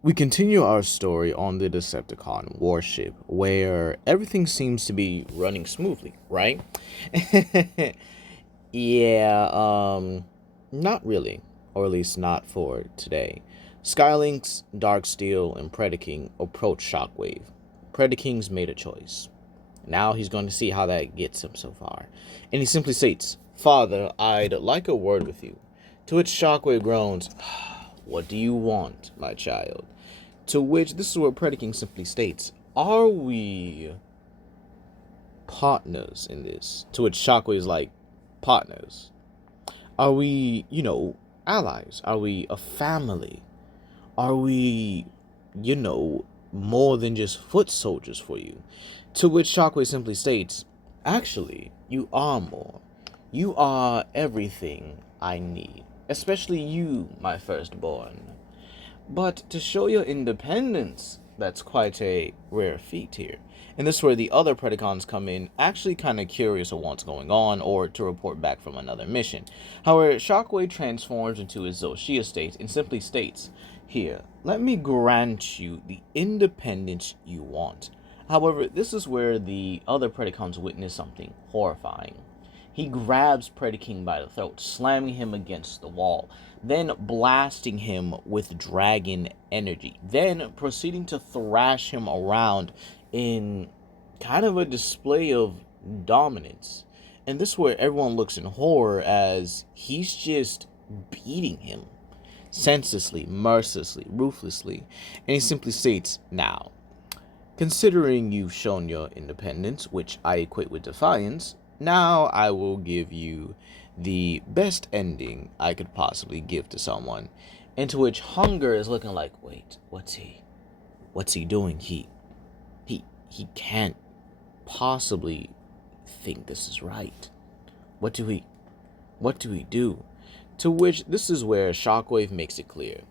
We continue our story on the Decepticon warship, where everything seems to be running smoothly, right? Yeah, not really, or at least not for today. Skylinks, Darksteel, and Predaking approach Shockwave. Predaking's made a choice. Now he's going to see how that gets him so far. And he simply states, "Father, I'd like a word with you." To which Shockwave groans, "What do you want, my child?" To which this is where Predaking simply states, "Are we partners in this?" To which Shockwave is like, "Partners? Are we, allies? Are we a family? Are we, more than just foot soldiers for you?" To which Shockwave simply states, "Actually, you are more. You are everything I need, especially you, my firstborn. But to show your independence, that's quite a rare feat here." And this is where the other Predacons come in, actually kind of curious of what's going on or to report back from another mission. However, Shockwave transforms into his Zoshia state and simply states, "Here, let me grant you the independence you want." However, this is where the other Predacons witness something horrifying. He grabs Predaking by the throat, slamming him against the wall, then blasting him with dragon energy, then proceeding to thrash him around in kind of a display of dominance. And this is where everyone looks in horror as he's just beating him senselessly, mercilessly, ruthlessly. And he simply states, "Now, considering you've shown your independence, which I equate with defiance, now I will give you the best ending I could possibly give to someone." Into which Hunger is looking like, "Wait, what's he doing? He can't possibly think this is right. What do we do?" To which this is where Shockwave makes it clear.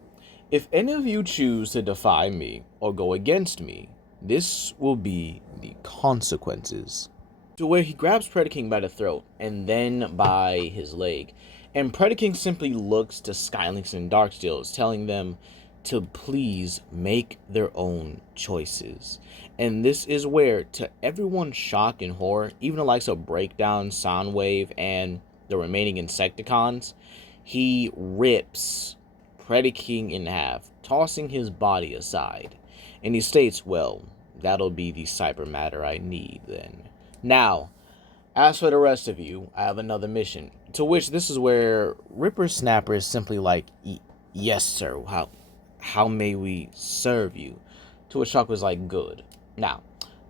"If any of you choose to defy me or go against me, this will be the consequences." To where he grabs Predaking by the throat and then by his leg. And Predaking simply looks to Skylinks and Darksteels, telling them to please make their own choices. And this is where, to everyone's shock and horror, even the likes of Breakdown, Soundwave, and the remaining Insecticons, he rips Predaking in half, tossing his body aside. And he states, "Well, that'll be the cyber matter I need then. Now, as for the rest of you, I have another mission." To which this is where Ripper Snapper is simply like, "Yes, sir. How may we serve you?" To which Shock was like, "Good. Now,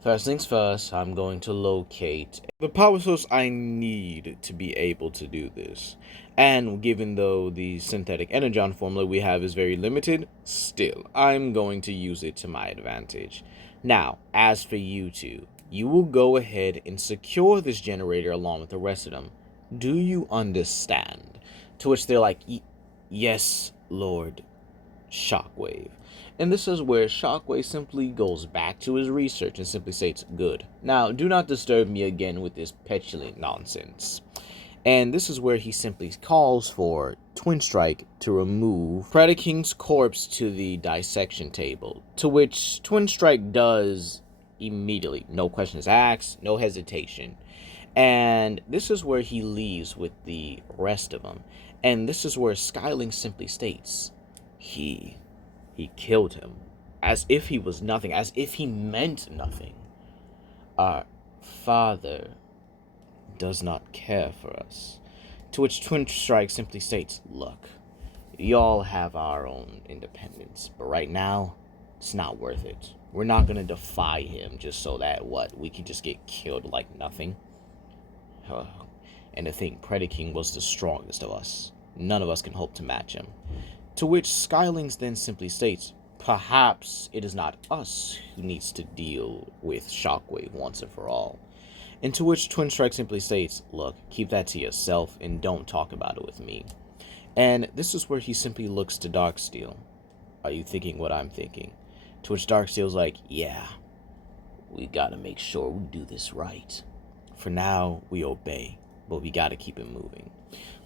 first things first, I'm going to locate the power source I need to be able to do this. And given though the synthetic energon formula we have is very limited, still, I'm going to use it to my advantage. Now, as for you two, you will go ahead and secure this generator along with the rest of them. Do you understand?" To which they're like, "Yes, Lord Shockwave." And this is where Shockwave simply goes back to his research and simply states, "Good. Now, do not disturb me again with this petulant nonsense." And this is where he simply calls for Twin Strike to remove Predaking's corpse to the dissection table, to which Twin Strike does immediately. No questions asked, no hesitation. And this is where he leaves with the rest of them. And this is where Skyling simply states, he killed him, as if he was nothing, as if he meant nothing. "Our father does not care for us." To which Twin Strike simply states, "Look, y'all have our own independence, but right now, it's not worth it. We're not gonna defy him just so that, we could just get killed like nothing." And to think Predaking was the strongest of us. None of us can hope to match him. To which Skylings then simply states, "Perhaps it is not us who needs to deal with Shockwave once and for all." And to which Twin Strike simply states, "Look, keep that to yourself and don't talk about it with me." And this is where he simply looks to Darksteel. "Are you thinking what I'm thinking?" To which Darksteel's like, "Yeah, we gotta make sure we do this right. For now, we obey, but we gotta keep it moving."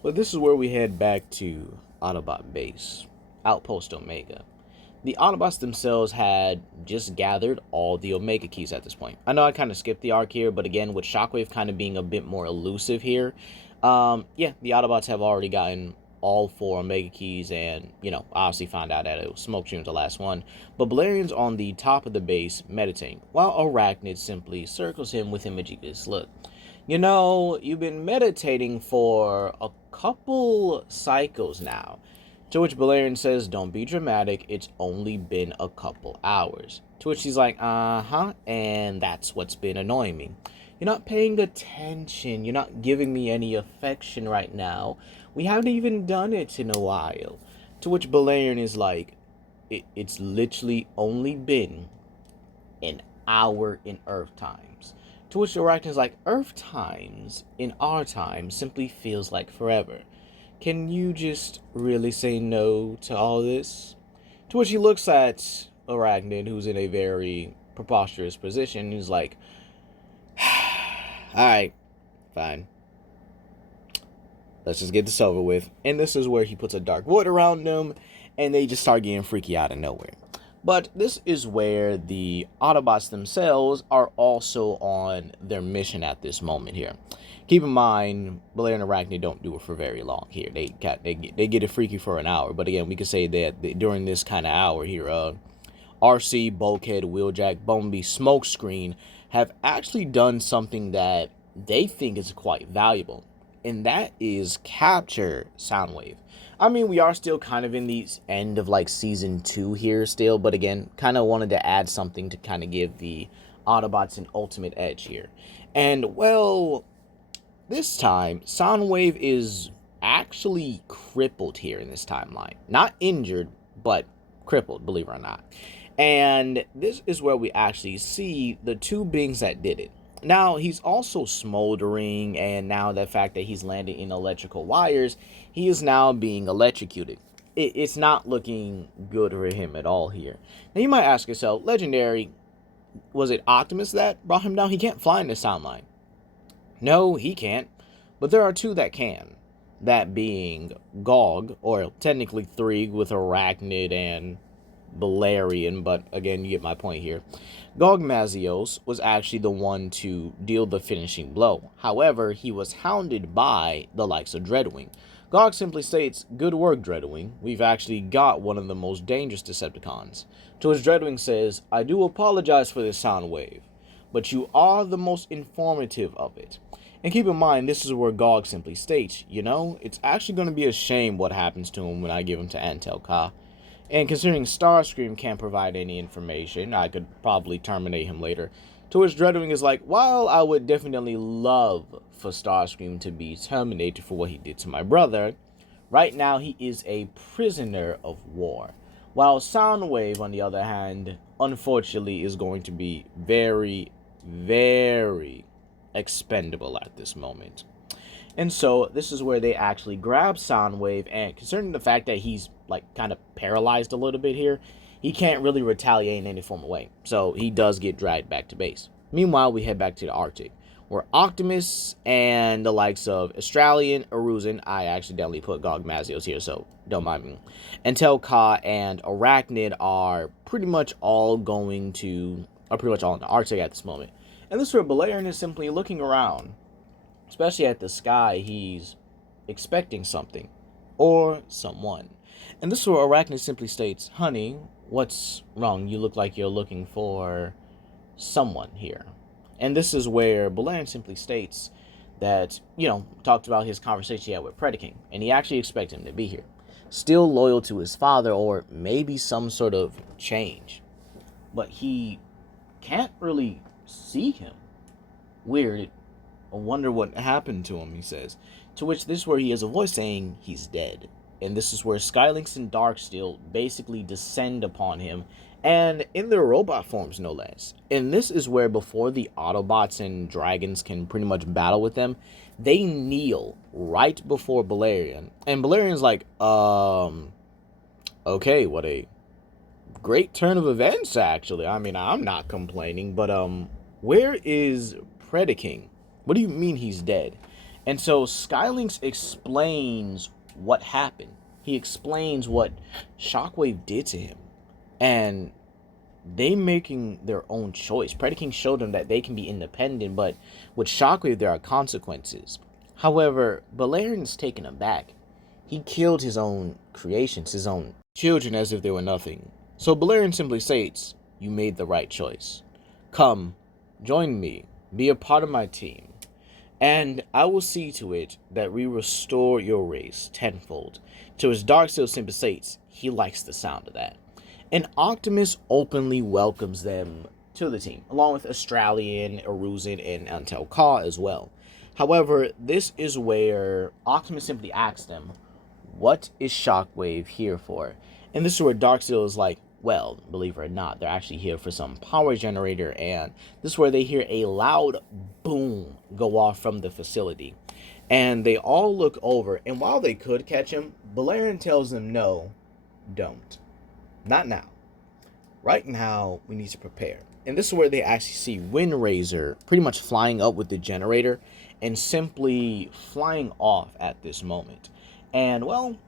But this is where we head back to Autobot Base, Outpost Omega. the Autobots themselves had just gathered all the Omega Keys at this point. I know I kind of skipped the arc here, but again, with Shockwave kind of being a bit more elusive here, yeah, the Autobots have already gotten all 4 Omega Keys, and, obviously found out that it was Smokescreen's the last one. But Balerion's on the top of the base meditating, while Arachnid simply circles him with a mischievous look. You've been meditating for a couple cycles now. To which Balerion says, don't be dramatic, it's only been a couple hours. To which he's like, uh-huh, and that's what's been annoying me. You're not paying attention, you're not giving me any affection right now. We haven't even done it in a while. To which Balerion is like, it's literally only been an hour in Earth times. To which the Arachnid's like, Earth times in our time simply feels like forever. Can you just really say no to all this? To which he looks at Arachnid, who's in a very preposterous position. He's like, alright, fine. Let's just get this over with. And this is where he puts a dark void around them, and they just start getting freaky out of nowhere. But this is where the Autobots themselves are also on their mission at this moment here. Keep in mind, Balerion and Arachnid don't do it for very long here. They get it freaky for an hour. But again, we could say that during this kind of hour here, RC, Bulkhead, Wheeljack, Bumblebee, Smokescreen have actually done something that they think is quite valuable. And that is capture Soundwave. I mean, we are still kind of in the end of like season 2 here still, but again, kind of wanted to add something to kind of give the Autobots an ultimate edge here. And well, this time, Soundwave is actually crippled here in this timeline. Not injured, but crippled, believe it or not. And this is where we actually see the 2 beings that did it. Now, he's also smoldering, and now the fact that he's landed in electrical wires, he is now being electrocuted. It's not looking good for him at all here. Now, you might ask yourself, Legendary, was it Optimus that brought him down? He can't fly in this timeline. No, he can't. But there are 2 that can. That being Gog, or technically 3 with Arachnid and Balerion, but again, you get my point here. Gog Mazios was actually the one to deal the finishing blow. However, he was hounded by the likes of Dreadwing. Gog simply states, good work, Dreadwing. We've actually got one of the most dangerous Decepticons. To which Dreadwing says, I do apologize for this sound wave, but you are the most informative of it. And keep in mind, this is where Gog simply states, it's actually going to be a shame what happens to him when I give him to Antel Ka. And considering Starscream can't provide any information, I could probably terminate him later. To which Dreadwing is like, while I would definitely love for Starscream to be terminated for what he did to my brother, right now he is a prisoner of war. While Soundwave, on the other hand, unfortunately is going to be very, very expendable at this moment. And so this is where they actually grab Soundwave, and concerning the fact that he's like kind of paralyzed a little bit here, he can't really retaliate in any form of way. So he does get dragged back to base. Meanwhile, we head back to the Arctic, where Optimus and the likes of Australian, Aruzan, I accidentally put Gog Mazios here, so don't mind me, Antel Ka and Arachnid are pretty much all in the Arctic at this moment. And this is where Balerion is simply looking around, especially at the sky. He's expecting something or someone. And this is where Arachnid simply states, honey, what's wrong? You look like you're looking for someone here. And this is where Balerion simply states that, talked about his conversation he had with Predaking, and he actually expects him to be here. Still loyal to his father, or maybe some sort of change. But he can't really see him. Weird. I wonder what happened to him, he says. To which this is where he has a voice saying he's dead. And this is where Skylynx and Darksteel basically descend upon him, and in their robot forms, no less. And this is where, before the Autobots and Dragons can pretty much battle with them, they kneel right before Balerion. And Balerion's like, okay, what a great turn of events, actually. I mean, I'm not complaining, but, where is Predaking? What do you mean he's dead? And so Skylynx explains what happened. He explains what Shockwave did to him. And they making their own choice. Predaking showed them that they can be independent, but with Shockwave there are consequences. However, Balerion's taken aback. He killed his own creations, his own children, as if they were nothing. So Balerion simply states, you made the right choice. Come, join me, be a part of my team, and I will see to it that we restore your race tenfold. To which Darksteel simply states, he likes the sound of that. And Optimus openly welcomes them to the team, along with Australian, Erusin, and Antel Ka as well. However, this is where Optimus simply asks them, what is Shockwave here for? And this is where Darksteel is like, well, believe it or not, they're actually here for some power generator, and this is where they hear a loud boom go off from the facility. And they all look over, and while they could catch him, Balerion tells them, no, don't. Not now. Right now, we need to prepare. And this is where they actually see Windrazor pretty much flying up with the generator and simply flying off at this moment. And, well,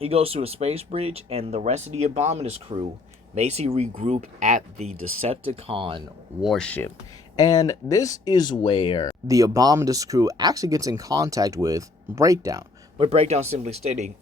he goes through a space bridge, and the rest of the Abominus crew basically regroup at the Decepticon warship. And this is where the Abominus crew actually gets in contact with Breakdown. With Breakdown simply stating,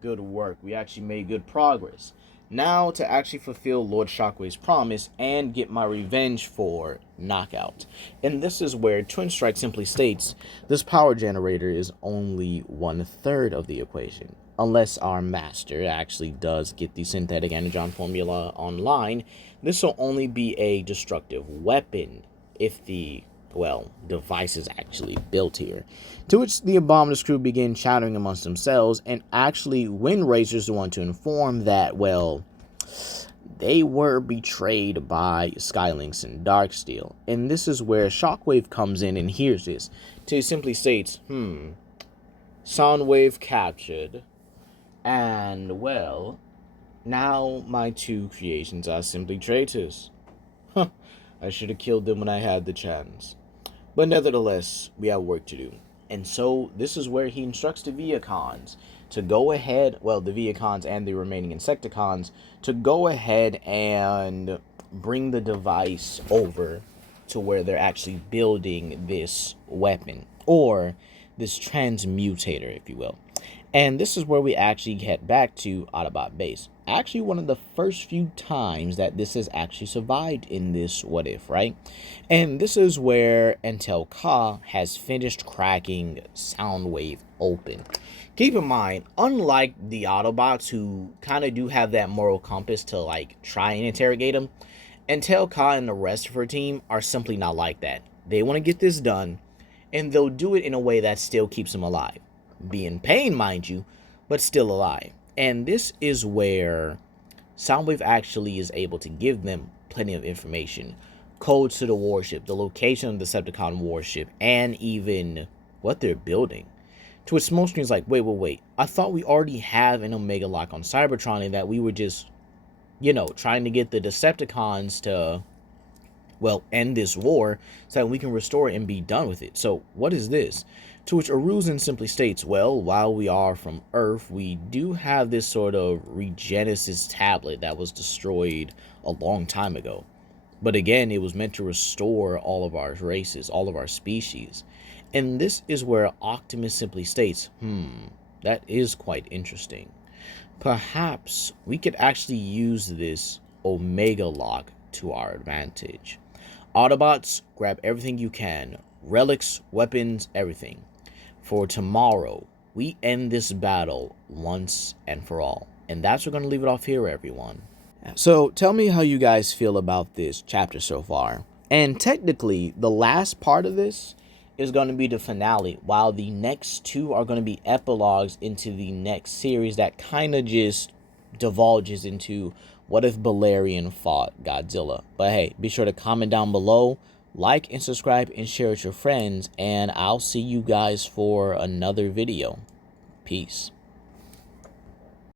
good work, we actually made good progress. Now to actually fulfill Lord Shockwave's promise and get my revenge for Knockout. And this is where Twin Strike simply states, this power generator is only 1/3 of the equation. Unless our master actually does get the synthetic energon formula online, this will only be a destructive weapon if the, well, device is actually built here. To which the Abominus crew begin chattering amongst themselves, and actually Windrazor's the one to inform that, well, they were betrayed by Skylynx and Darksteel. And this is where Shockwave comes in and hears this. He simply states, Soundwave captured, and, well, now my two creations are simply traitors. I should have killed them when I had the chance. But nevertheless, we have work to do. And so this is where he instructs the Viacons to go ahead, well, the Viacons and the remaining Insecticons, to go ahead and bring the device over to where they're actually building this weapon, or this transmutator, if you will. And this is where we actually head back to Autobot base. Actually, one of the first few times that this has actually survived in this What If, right? And this is where Antel Ka has finished cracking Soundwave open. Keep in mind, unlike the Autobots who kind of do have that moral compass to like try and interrogate him, Antel Ka and the rest of her team are simply not like that. They want to get this done, and they'll do it in a way that still keeps them alive. Be in pain, mind you, but still alive. And this is where Soundwave actually is able to give them plenty of information. Codes to the warship, the location of the Decepticon warship, and even what they're building. To which Smokescreen's like, wait. I thought we already have an Omega Lock on Cybertron and that we were just, trying to get the Decepticons to, well, end this war so that we can restore it and be done with it. So what is this? To which Erusin simply states, well, while we are from Earth, we do have this sort of Regenesis tablet that was destroyed a long time ago. But again, it was meant to restore all of our races, all of our species. And this is where Optimus simply states, that is quite interesting. Perhaps we could actually use this Omega Lock to our advantage. Autobots, grab everything you can. Relics, weapons, everything. For tomorrow, we end this battle once and for all. And that's where we're going to leave it off here, everyone. So tell me how you guys feel about this chapter so far. And technically, the last part of this is going to be the finale, while the next two are going to be epilogues into the next series that kind of just divulges into what if Balerion fought Godzilla. But hey, be sure to comment down below, like and subscribe and share with your friends, and I'll see you guys for another video. Peace.